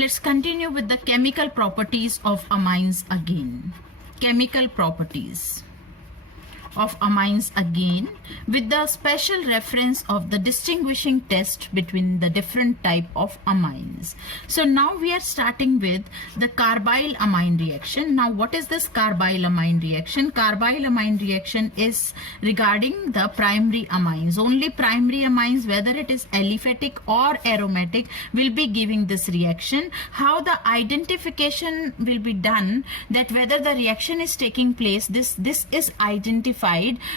Let's continue with the chemical properties of amines again. Chemical properties of amines again, with the special reference of the distinguishing test between the different type of amines. So now we are starting with the carbyl amine reaction. Now what is this carbyl amine reaction? Carbyl amine reaction is regarding the primary amines. Only primary amines, whether it is aliphatic or aromatic, will be giving this reaction. How the identification will be done, that whether the reaction is taking place, this is identified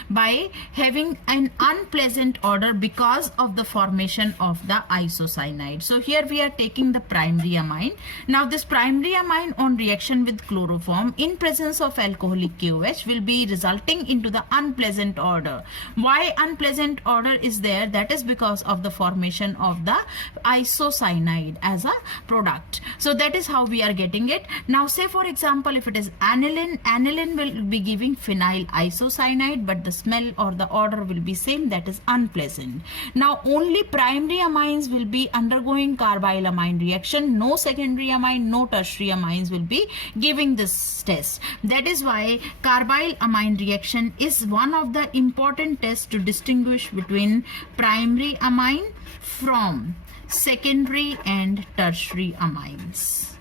by having an unpleasant odor because of the formation of the isocyanide. So here we are taking the primary amine. Now this primary amine on reaction with chloroform in presence of alcoholic KOH will be resulting into the unpleasant odor. Why unpleasant odor is there? That is because of the formation of the isocyanide as a product. So that is how we are getting it. Now say for example, if it is aniline, aniline will be giving phenyl isocyanide, but the smell or the odor will be same, that is unpleasant. Now only primary amines will be undergoing carbyl amine reaction. No secondary amine, no tertiary amines will be giving this test. That is why carbyl amine reaction is one of the important tests to distinguish between primary amine from secondary and tertiary amines.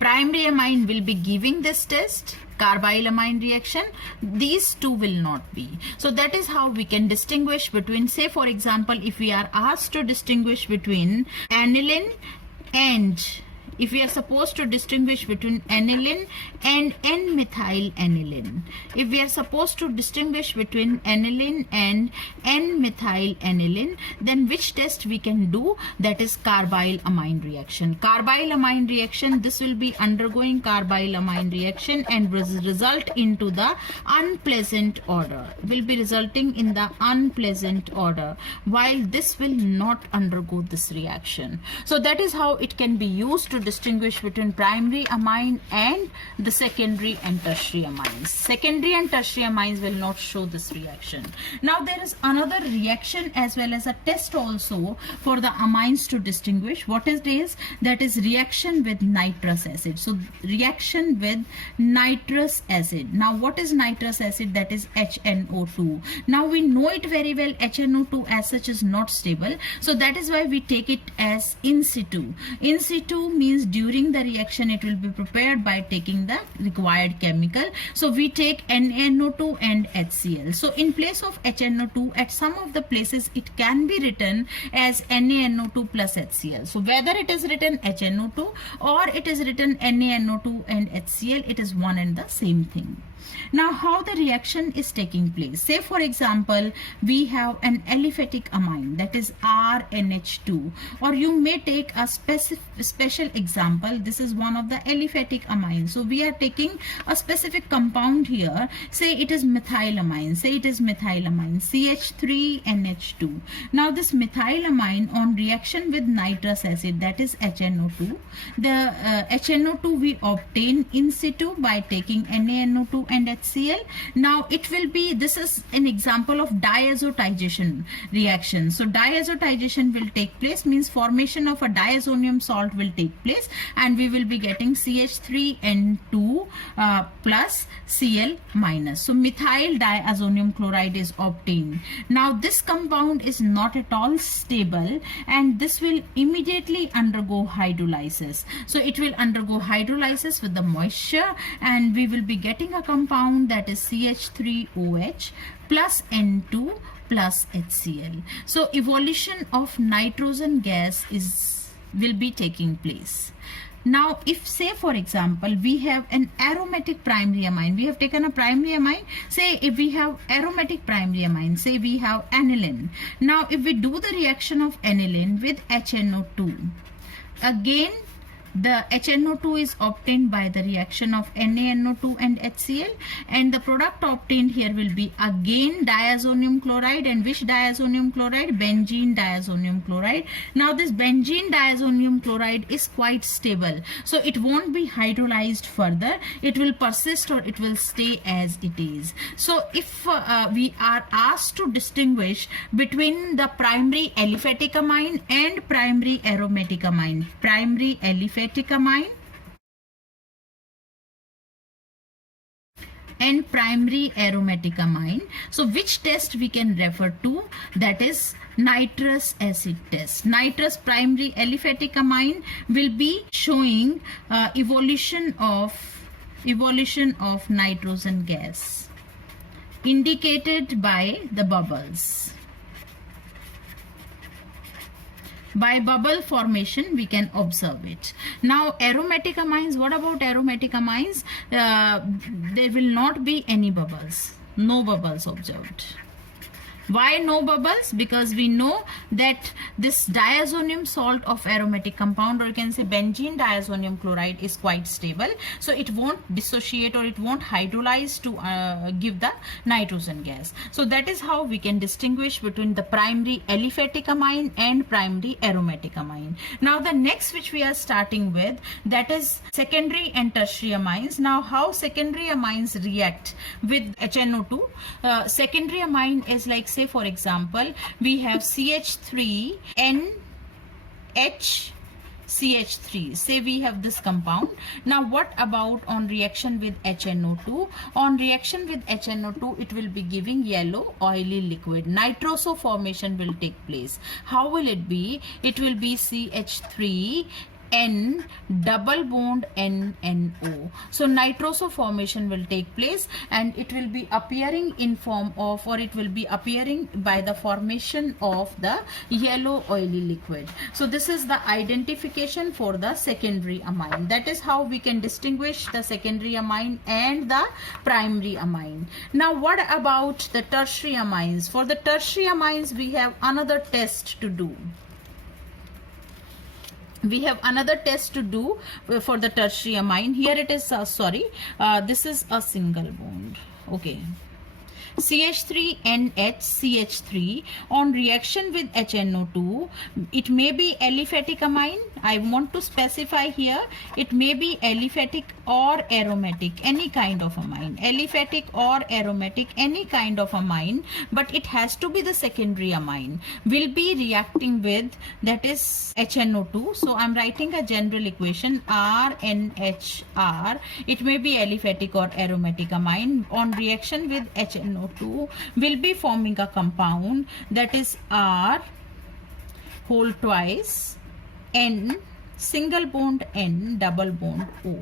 Primary amine will be giving this test, carbyl amine reaction. These two will not be. So that is how we can distinguish between, say for example, if we are asked to distinguish between aniline and, if we are supposed to distinguish between aniline and N-methyl aniline, if we are supposed to distinguish between aniline and N-methyl aniline, then which test we can do? That is carbyl amine reaction. Carbyl amine reaction, this will be undergoing carbyl amine reaction and result into the unpleasant odor, will be resulting in the unpleasant odor, while this will not undergo this reaction. So that is how it can be used to distinguish between primary amine and the secondary and tertiary amines. Secondary and tertiary amines will not show this reaction. Now there is another reaction as well as a test also for the amines to distinguish. What it is? That is reaction with nitrous acid. So reaction with nitrous acid. Now what is nitrous acid? That is HNO2. Now we know it very well, HNO2 as such is not stable. So that is why we take it as in situ. In situ means during the reaction it will be prepared by taking the required chemical. So we take NaNO2 and HCl. So in place of HNO2, at some of the places it can be written as NaNO2 plus HCl. So whether it is written HNO2 or it is written NaNO2 and HCl, it is one and the same thing. Now how the reaction is taking place? Say for example, we have an aliphatic amine, that is RNH2, or you may take a special example. This is one of the aliphatic amines. So we are taking a specific compound here. Say it is methylamine. Say it is methylamine, CH3NH2. Now this methylamine on reaction with nitrous acid, that is HNO2. The HNO2 we obtain in situ by taking NaNO2 and HCl. Now it will be, this is an example of diazotization reaction. So diazotization will take place, means formation of a diazonium salt will take place, and we will be getting CH3N2 plus Cl minus. So methyl diazonium chloride is obtained. Now this compound is not at all stable, and this will immediately undergo hydrolysis. So it will undergo hydrolysis with the moisture, and we will be getting a compound that is CH3OH plus N2 plus HCl. So evolution of nitrogen gas will be taking place. Now if say for example we have an aromatic primary amine, we have taken a primary amine, say if we have aromatic primary amine, say we have aniline. Now if we do the reaction of aniline with HNO2, again the HNO2 is obtained by the reaction of NaNO2 and HCl, and the product obtained here will be again diazonium chloride. And which diazonium chloride? Benzene diazonium chloride. Now this benzene diazonium chloride is quite stable, so it won't be hydrolyzed further. It will persist or it will stay as it is. So if we are asked to distinguish between the primary aliphatic amine and primary aromatic amine, primary aliphatic amine and primary aromatic amine, so which test we can refer to? That is nitrous acid test. Nitrous primary aliphatic amine will be showing evolution of nitrogen gas indicated by the bubbles. By bubble formation we can observe it. Now aromatic amines, what about aromatic amines? There will not be any bubbles, no bubbles observed. Why no bubbles? Because we know that this diazonium salt of aromatic compound, or you can say benzene diazonium chloride, is quite stable, so it won't dissociate or it won't hydrolyze to give the nitrogen gas. So that is how we can distinguish between the primary aliphatic amine and primary aromatic amine. Now the next which we are starting with, that is secondary and tertiary amines. Now how secondary amines react with HNO2? Secondary amine is like, say for example, we have CH3 NHCH3. Say we have this compound. Now what about on reaction with HNO2? On reaction with HNO2, it will be giving yellow oily liquid. Nitroso formation will take place. How will it be? It will be CH3 N double bond NNO. So nitroso formation will take place, and it will be appearing in form of, or it will be appearing by the formation of the yellow oily liquid. So this is the identification for the secondary amine. That is how we can distinguish the secondary amine and the primary amine. Now what about the tertiary amines? For the tertiary amines we have another test to do. We have another test to do for the tertiary amine. Here it is, this is a single bond. Okay. CH3NHCH3 on reaction with HNO2, it may be aliphatic amine. I want to specify here, it may be aliphatic or aromatic, any kind of amine, aliphatic or aromatic, any kind of amine, but it has to be the secondary amine, will be reacting with, that is HNO2. So I'm writing a general equation, RNHR. It may be aliphatic or aromatic amine. On reaction with HNO2 will be forming a compound, that is R whole twice N single bond N double bond O.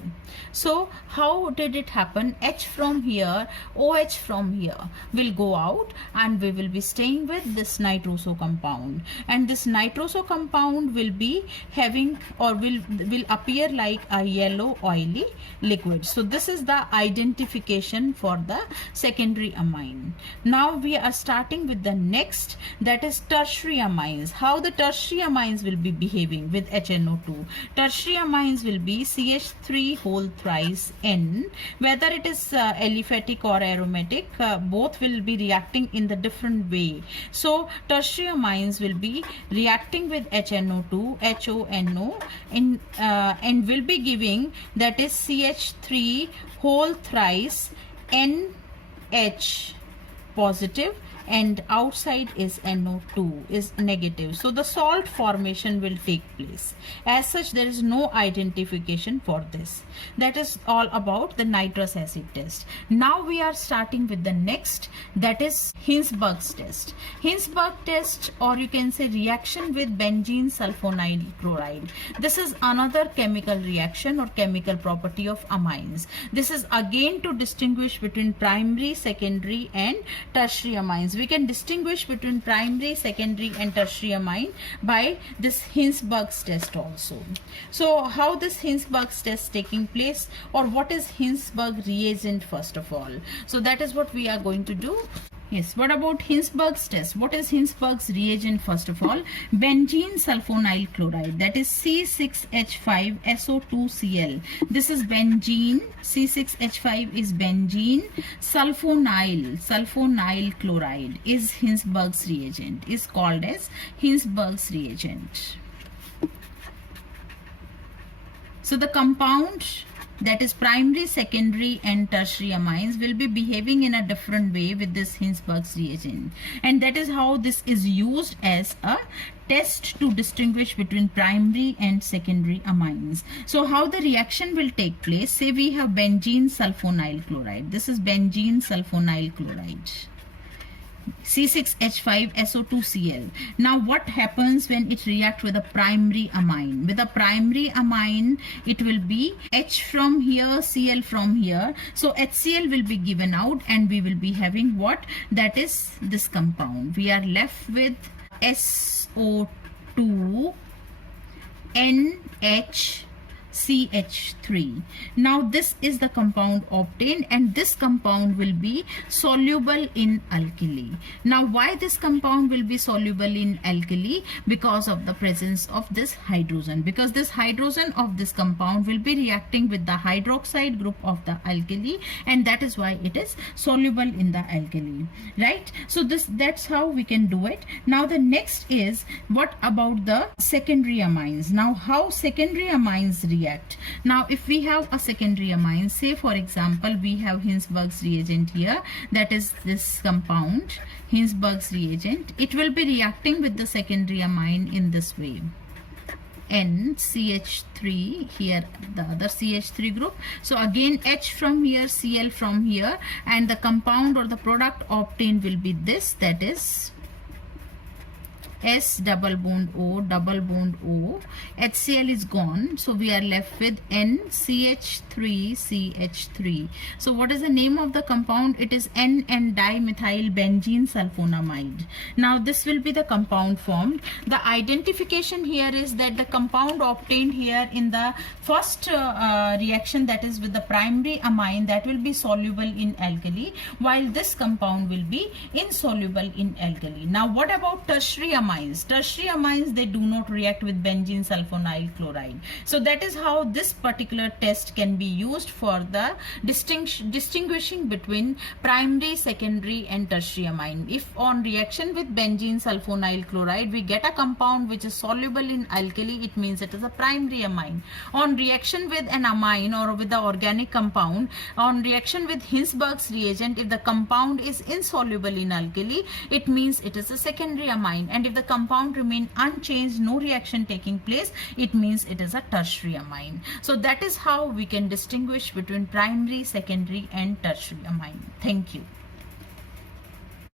So how did it happen? H from here, OH from here will go out, and we will be staying with this nitroso compound, and this nitroso compound will be having, or will appear like a yellow oily liquid. So this is the identification for the secondary amine. Now we are starting with the next, that is tertiary amines. How the tertiary amines will be behaving with HNO2? Tertiary amines will be CH3 whole thrice N. Whether it is aliphatic or aromatic, both will be reacting in the different way. So tertiary amines will be reacting with HNO2, HONO, and will be giving, that is CH3 whole thrice NH positive, and outside is NO2 is negative. So the salt formation will take place. As such, there is no identification for this. That is all about the nitrous acid test. Now we are starting with the next, that is Hinsberg's test. Hinsberg test, or you can say reaction with benzene sulfonyl chloride. This is another chemical reaction or chemical property of amines. This is again to distinguish between primary, secondary and tertiary amines. We can distinguish between primary, secondary and tertiary amine by this Hinsberg's test also. So how this Hinsberg's test taking place, or what is Hinsberg reagent first of all? So that is what we are going to do. Yes, what about Hinsberg's test? What is Hinsberg's reagent first of all? Benzene sulfonyl chloride, that is C6H5SO2Cl. This is benzene, C6H5 is benzene, sulfonyl chloride is Hinsberg's reagent, is called as Hinsberg's reagent. So the compound, that is primary, secondary and tertiary amines, will be behaving in a different way with this Hinsberg's reagent, and that is how this is used as a test to distinguish between primary and secondary amines. So how the reaction will take place, say we have benzene sulfonyl chloride, this is benzene sulfonyl chloride, C6H5SO2Cl. Now what happens when it reacts with a primary amine? With a primary amine, it will be H from here, Cl from here. So HCl will be given out and we will be having what? That is this compound. We are left with SO2 NHCH3. Now this is the compound obtained, and this compound will be soluble in alkali. Now why this compound will be soluble in alkali? Because of the presence of this hydrogen, because this hydrogen of this compound will be reacting with the hydroxide group of the alkali, and that is why it is soluble in the alkali, right? So that's how we can do it. Now the next is, what about the secondary amines? Now how secondary amines react? Now if we have a secondary amine, say for example we have Hinsberg's reagent here, that is this compound Hinsberg's reagent, it will be reacting with the secondary amine in this way, NCH3, here the other CH3 group. So again H from here, Cl from here, and the compound or the product obtained will be this, that is S double bond O, double bond O, HCl is gone, so we are left with NCH3CH3. So what is the name of the compound? It is N,N-dimethyl benzene sulfonamide. Now this will be the compound formed. The identification here is that the compound obtained here in the first reaction, that is with the primary amine, that will be soluble in alkali, while this compound will be insoluble in alkali. Now what about tertiary amines? Tertiary amines, they do not react with benzene sulfonyl chloride. So that is how this particular test can be used for the distinguishing between primary, secondary and tertiary amine. If on reaction with benzene sulfonyl chloride we get a compound which is soluble in alkali, it means it is a primary amine. On reaction with an amine or with the organic compound, on reaction with Hinsberg's reagent, if the compound is insoluble in alkali, it means it is a secondary amine, and if the compound remain unchanged, no reaction taking place, it means it is a tertiary amine. So that is how we can distinguish between primary, secondary and tertiary amine. Thank you.